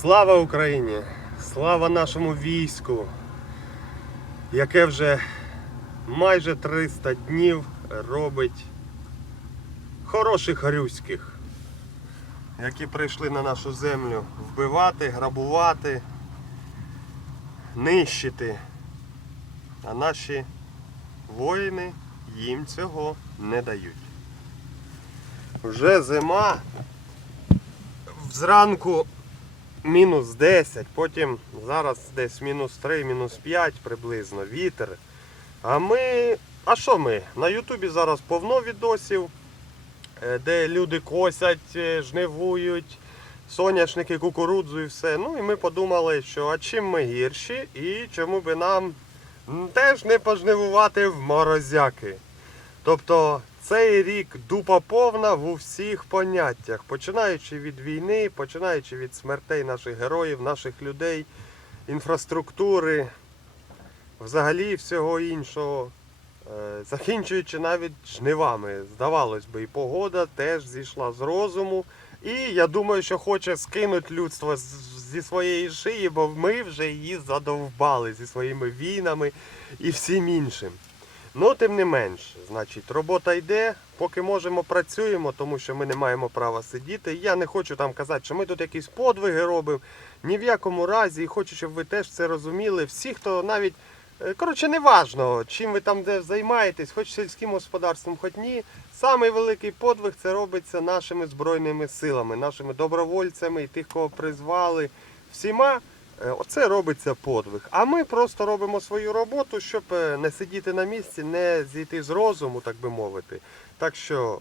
Слава Україні! Слава нашому війську, яке вже майже 300 днів робить хороших руських, які прийшли на нашу землю вбивати, грабувати, нищити. А наші воїни їм цього не дають. Вже зима. Зранку мінус 10, потім зараз десь мінус 3, мінус 5 приблизно, вітер. А ми. А що ми? На Ютубі зараз повно відосів, е, де люди косять, е, жнивують, соняшники, кукурудзу і все. Ну і ми подумали, що а чим ми гірші і чому би нам теж не пожнивувати в морозяки. Тобто цей рік дупа повна в усіх поняттях, починаючи від війни, починаючи від смертей наших героїв, наших людей, інфраструктури, взагалі всього іншого, Е, закінчуючи навіть жнивами. Здавалось би, і погода теж зійшла з розуму. І я думаю, що хоче скинути людство зі своєї шиї, бо ми вже її задовбали зі своїми війнами і всім іншим. Ну, тим не менш, значить, робота йде, поки можемо, працюємо, тому що ми не маємо права сидіти. Я не хочу там казати, що ми тут якісь подвиги робимо. Ні в якому разі, і хочу, щоб ви теж це розуміли. Всі, хто навіть, е, коротше, не важно, чим ви там де займаєтесь, хоч сільським господарством, хоч ні. Самий великий подвиг це робиться нашими збройними силами, нашими добровольцями і тих, кого призвали. Всіма Оце робиться подвиг. А ми просто робимо свою роботу, щоб е, не сидіти на місці, не зійти з розуму, так би мовити. Так що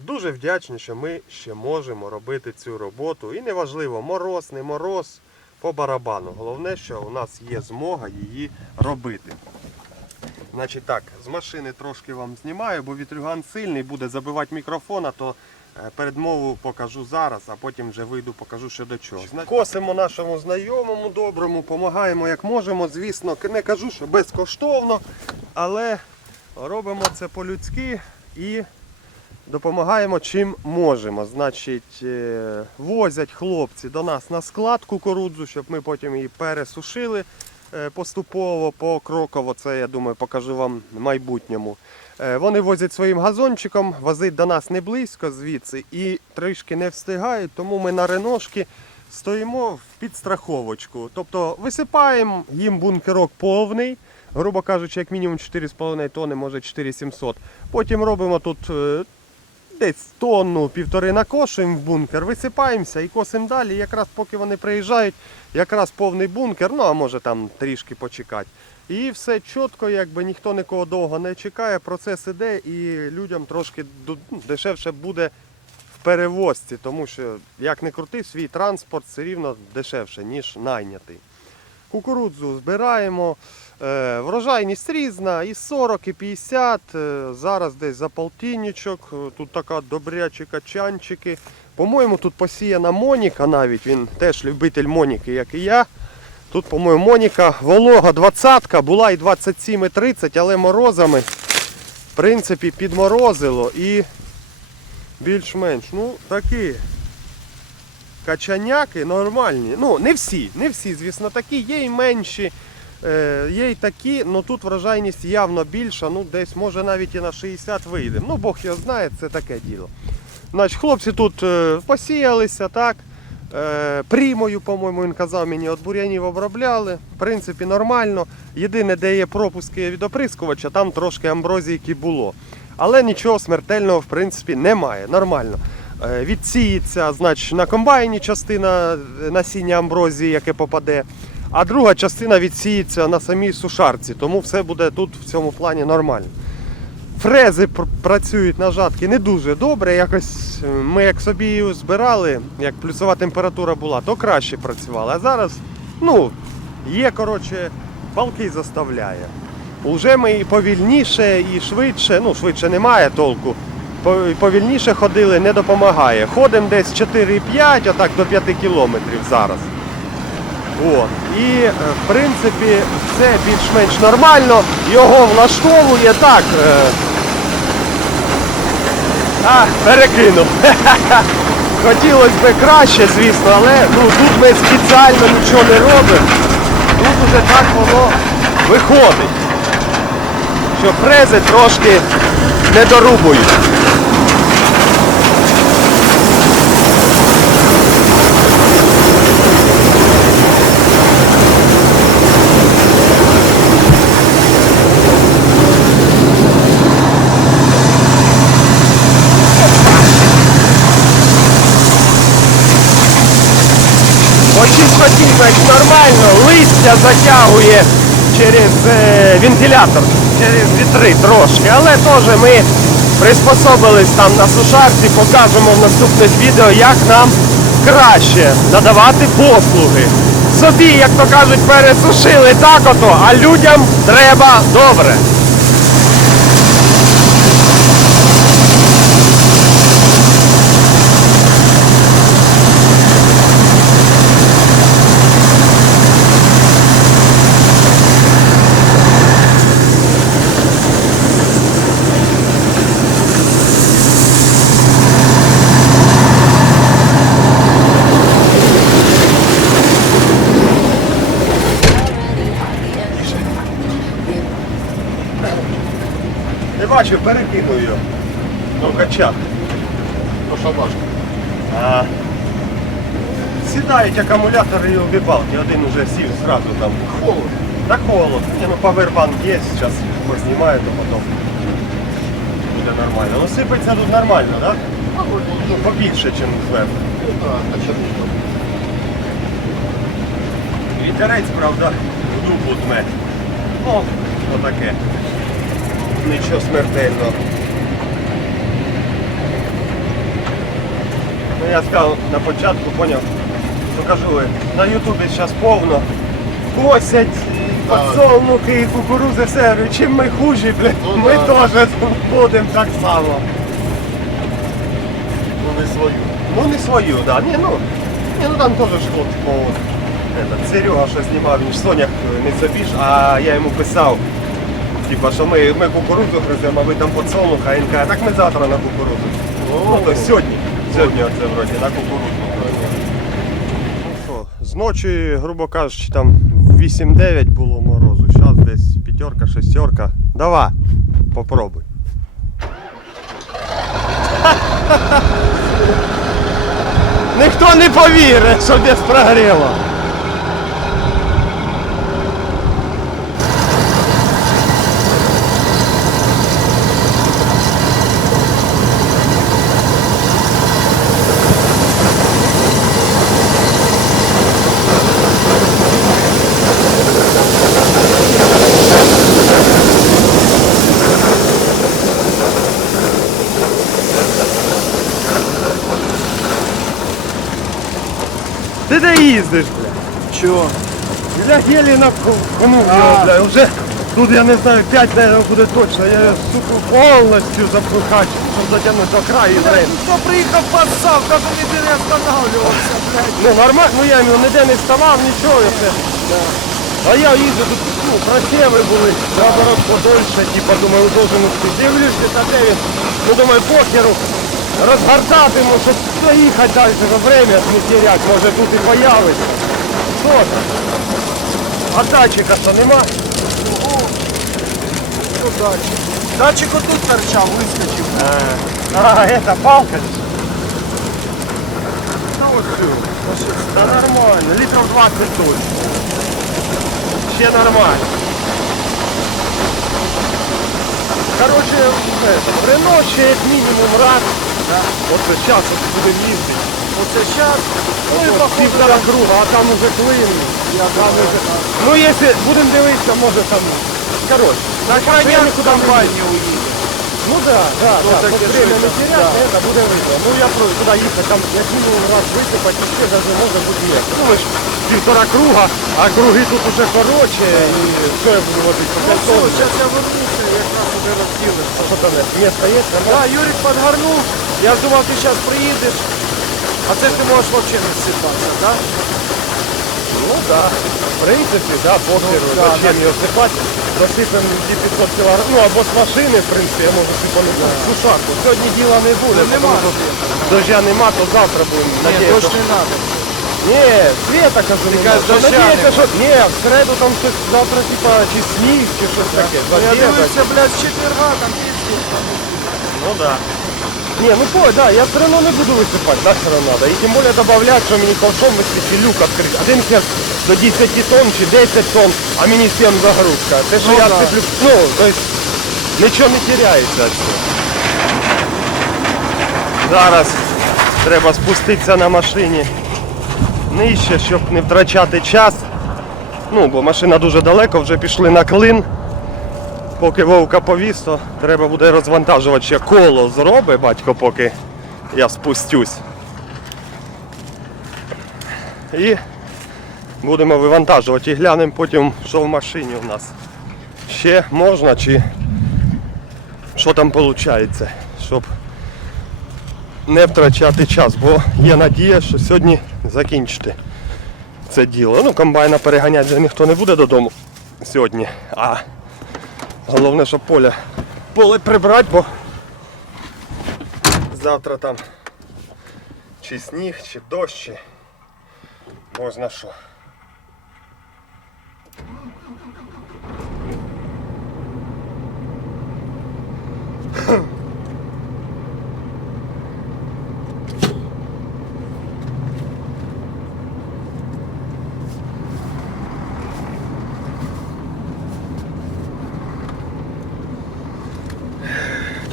дуже вдячні, що ми ще можемо робити цю роботу. І неважливо, мороз, не мороз, по барабану. Головне, що у нас є змога її робити. Значить так, з машини трошки вам знімаю, бо вітрюган сильний, буде забивати мікрофон, а то е, передмову покажу зараз, а потім вже вийду, покажу що до чого. Косимо нашому знайомому доброму, допомагаємо як можемо. Звісно, не кажу, що безкоштовно, але робимо це по-людськи і допомагаємо чим можемо. Значить, е, возять хлопці до нас на склад кукурудзу, щоб ми потім її пересушили е, поступово, покроково. Це я думаю покажу вам в майбутньому. Е, Вони возять своїм газончиком, возить до нас не близько звідси і трішки не встигають, тому ми на реношки стоїмо в підстраховочку. Тобто висипаємо їм бункерок повний, грубо кажучи, як мінімум 4,5 тонни, може 4700. Потім робимо тут е, десь тонну півтори накошуємо в бункер, висипаємося і косимо далі. Якраз поки вони приїжджають, якраз повний бункер, ну а може там трішки почекати. І все чітко, якби ніхто нікого довго не чекає, процес іде і людям трошки ну, дешевше буде в перевозці, тому що як не крути, свій транспорт все рівно дешевше, ніж найнятий. Кукурудзу збираємо. Е, Врожайність різна, і 40, і 50. е, Зараз десь за полтинничок. Е, Тут така добрячі качанчики. По-моєму, тут посіяна Моніка навіть. Він теж любитель Моніки, як і я. Тут, по-моєму, Моніка волога 20 була і 27, і 30, але морозами, в принципі, підморозило і більш-менш. Ну, такі качаняки нормальні. Ну, не всі, не всі, звісно, такі, є і менші. Е, Є й такі, але тут врожайність явно більша, ну десь може навіть і на 60 вийде. Ну Бог його знає, це таке діло. Значить, хлопці тут е, посіялися, так. Е, Прімою, по-моєму, він казав мені, от бур'янів обробляли. В принципі, нормально. Єдине, де є пропуски від оприскувача, там трошки амброзійки було. Але нічого смертельного, в принципі, немає. Нормально. Відсіється, значить, на комбайні частина насіння амброзії, яке попаде. А друга частина відсіється на самій сушарці, тому все буде тут в цьому плані нормально. Фрези працюють на жатки не дуже добре. Якось е, ми як собі збирали, як плюсова температура була, то краще працювали. А зараз, ну, є, коротше, палки заставляє. Уже ми і повільніше, і швидше, ну швидше немає толку. Повільніше ходили, не допомагає. Ходимо десь 4,5, отак до 5 кілометрів зараз. От. І е, в принципі все більш-менш нормально. Його влаштовує так. е, А, перекинув. хотілося б краще, звісно, але ну, тут ми спеціально нічого не робимо. Тут уже так воно виходить. Що фрези трошки не дорубують. Очистотівник нормально, листя затягує через е, вентилятор, через вітри трошки, але теж ми приспособились там на сушарці, покажемо в наступних відео, як нам краще надавати послуги. Собі, як то кажуть, пересушили так ото, а людям треба добре. Не бачу, перекидую його. Ну, качат. Ну, шабашка. А, сідають акумулятори і обібалки. Один уже сів зразу там. Холод. Так холодно. Ні, ну павербанк є, зараз познімаю, то потім буде нормально. Ну сипеться тут нормально, так? А, Ну, побільше, ніж зверху. Ну, да. Вітерець, правда, в дупу дме. Ну, отаке. Нічого смертельного. Ну я сказав на початку, поняв, ну кажу, на Ютубі зараз повно. Косять подсолнухи і кукурузи, все, чим ми хужі, блядь, Ну ми да. теж будемо так само. Ну, не свою. Ну не свою, да. Ні, ну, ні, ну там теж от по этот, Серега що знімав, він ж Соняк не собі ж, а я йому писав. Типа, що ми, ми кукурудзу гриземо, а ви там подсолнух, а він каже, так ми завтра на кукурудзу. Ну, то сьогодні. Сьогодні оце вроді на кукурудзу. Ну що, з ночі, грубо кажучи, там 8-9 було морозу. Зараз десь п'ятерка, шестерка. Давай, попробуй. Ніхто не повірить, що десь прогріло. Ти де їздиш, бля? Чего? Я еле напхнув його, бля, вже тут я не знаю, 5, наверное, буде точно. Я його, сука, повністю запхати, щоб затягнути до краю. блін. Кто приехал подсав, даже нигде не останавливался, блядь. Ну нормально, ну я його ніде не вставав, нічого. Я все. А я їздив тут, ну, просіви були, наоборот, подольше, типа, думаю, должен успіти. Дивлюся, та де він, ну думаю, похеру, розгортатиму, щоб доїхати далі, щоб время не терять, може тут і появиться. Що там? А датчика що нема? Ну, датчик. Датчик вот тут торчал, выскочил. А, это палка. ж. Ну, вот Да нормально, литров 20 точно. Ще нормально. Короче, это, принос ще як мінімум раз. Да. От зараз от будемо їздити. Вот сейчас. Ну и От походу, півтора круга, а там уже клин. я Там уже... Ну якщо будемо дивитися, може там. Короче, на крайняк куда куда мы не уедем. Ну да, да, Ну, да. так Тут и время что не это? терять, Да. это буде видно. Ну я просто туди їхати, там як мінімум раз висипати, і ще навіть може бути є. Ну ви ж півтора круга, а круги тут уже коротше, і що я буду водити? По Ну 500? все, сейчас я вернулся, я как раз уже разділив. Що там є? Місто є? Да, Нормально? Юрик подгорнул. Я думал, ты сейчас приедешь. А це ж ти можеш вообще не сипатися, да? Ну да. В принципі, да, похеру, Ну, да, зачем його сипати. Засипемо 500 кг. Ну або з машини, в принципі, я можу сипанути в сушарку. Сьогодні діла не буде, Ну, нема тому що дождя нема, то завтра будемо Ні, надіятися. дощ не треба. Ні, світа кажу, Ти нема. кажеш, Що доща надіється, нема. що... Ні, в середу там щось завтра, типа, чи сніг, чи щось таке. Ну, я дивився, блядь, з четверга там пиздец. Ну да. Не, ну по, да, я все равно не буду высыпать, да, все равно надо. И тем более добавлять, что мені ковшом висвіти люк відкрити. Один хер до 10 тонн чи 10 тонн, а мені 7 загрузка. Те, що Ну я да. сиплю, ну, то есть, нічого не теряється. від цього. Зараз треба спуститися на машині нижче, щоб не втрачати час. Ну, бо машина дуже далеко, вже пішли на клин. Поки вовка повіз, то треба буде розвантажувати ще коло зроби, батько, поки я спустюсь. І будемо вивантажувати і глянемо потім, що в машині у нас. Ще можна чи що там виходить, щоб не втрачати час, бо є надія, що сьогодні закінчити це діло. Ну, комбайна переганяти вже ніхто не буде додому сьогодні. А Головне, щоб поле, поле прибрати, бо завтра там чи сніг, чи дощ, чи можна що.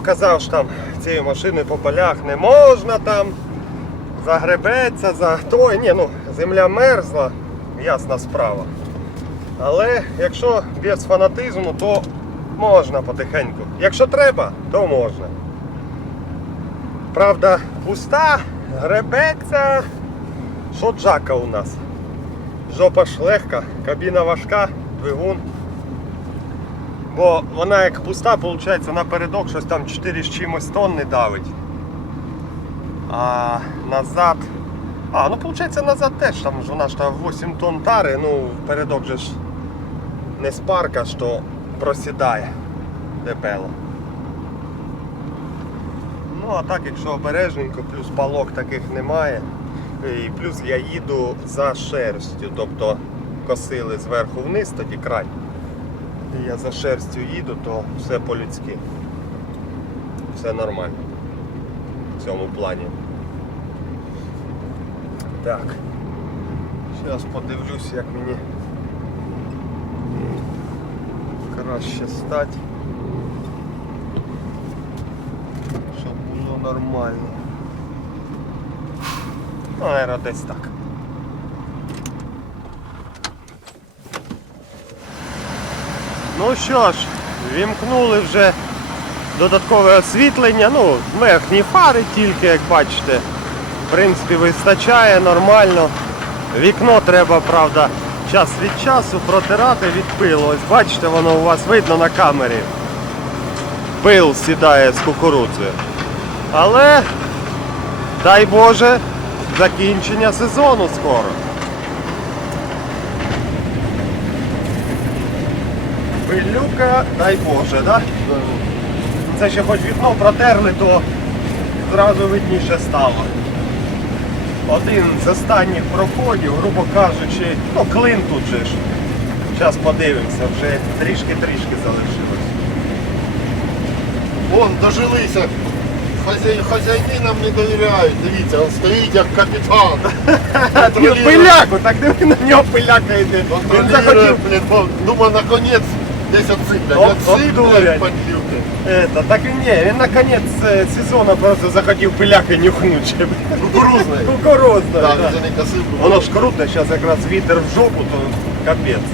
Хто казав, що там цією машиною по полях не можна там загребеться, за той. Ні, ну земля мерзла, ясна справа. Але якщо без фанатизму, то можна потихеньку. Якщо треба, то можна. Правда, пуста, гребеться. Що джака у нас? Жопа ж легка, кабіна важка, двигун. Бо вона як пуста, виходить, напередок щось там 4 з чимось тонни давить. А назад. А, ну виходить назад теж там ж вона ж там 8 тонн тари, ну передок же ж не спарка, що просідає дебело. Ну а так, якщо обережненько, плюс палок таких немає. І плюс я їду за шерстю, тобто косили зверху вниз, тоді край. Я за шерстю їду, то все по-людськи. Все нормально. В цьому плані. Так. Зараз подивлюсь, як мені краще стати. Щоб було нормально. Наверное, десь так. Ну що ж, вімкнули вже додаткове освітлення, ну, верхні фари тільки, як бачите. В принципі, вистачає нормально. Вікно треба, правда, час від часу протирати від пилу. Ось бачите, воно у вас видно на камері. Пил сідає з кукурудзи. Але, дай Боже, закінчення сезону скоро. Пилюка, дай Боже, да? Це ще хоч вікно протерли, то зразу видніше стало. Один з останніх проходів, грубо кажучи, ну клин тут же ж. Зараз подивимося, вже трішки-трішки залишилось. Вон, дожилися. Хазяй, нам не довіряють. Дивіться, він стоїть як капітан. Контролює- Пиляку, так диви на нього пиляка йде. Він Контролює, захотів блін, бо думаю, наконець десь отсиплять. От- Отсиплять, Это, так і ні, він на кінець е, просто захотів пиляки нюхнути. Кукурузний. Кукурузно. Так, да. він не косив. Воно ж круто, зараз якраз вітер в жопу, то капець.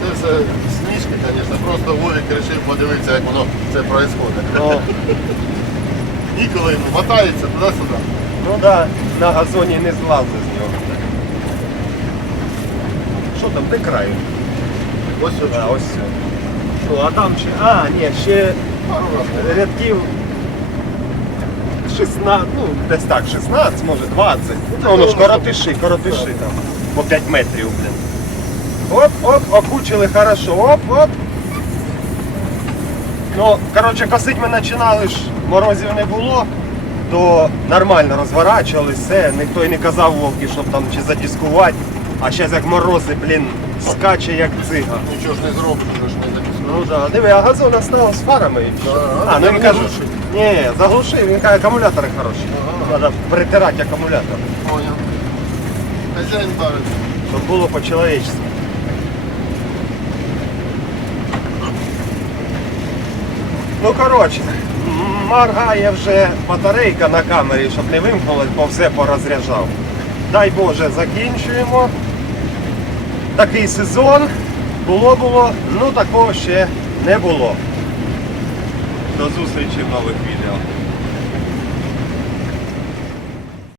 Це все смішки, звісно. Просто Вовик вирішив подивитися, як воно це відбувається. Ну, Ніколи йому мотається туди-сюди. ну да, на газоні не злазить з нього. Що там, де край? Ось ось. А, ось все. Ну, а там ще. А, ні, ще Пару разів. рядків 16, ну десь так, 16, може 20. Ну, воно ж коротиші, коротиші там. По 5 метрів, блін. Оп, оп, окучили хорошо, оп, оп. Ну, коротше, косить ми починали ж, морозів не було, то нормально розворачували все, ніхто і не казав вовки, щоб там чи задіскувати. А зараз як морози, блін, скаче як цига. Нічого ж не зробиш, вже ж не записано. Ну да, диви, а газон став з фарами. Да, а, ну він каже, ні, заглушив, він каже, акумулятори хороші. Треба притирати акумулятор, Понял. Хазяїн бавить. щоб було по-чоловічськи. Ну коротше, м, моргає вже батарейка на камері, щоб не вимкнулась, бо все порозряджав. Дай Боже, закінчуємо. Такий сезон. Було було, ну такого ще не було. До зустрічі в нових відео.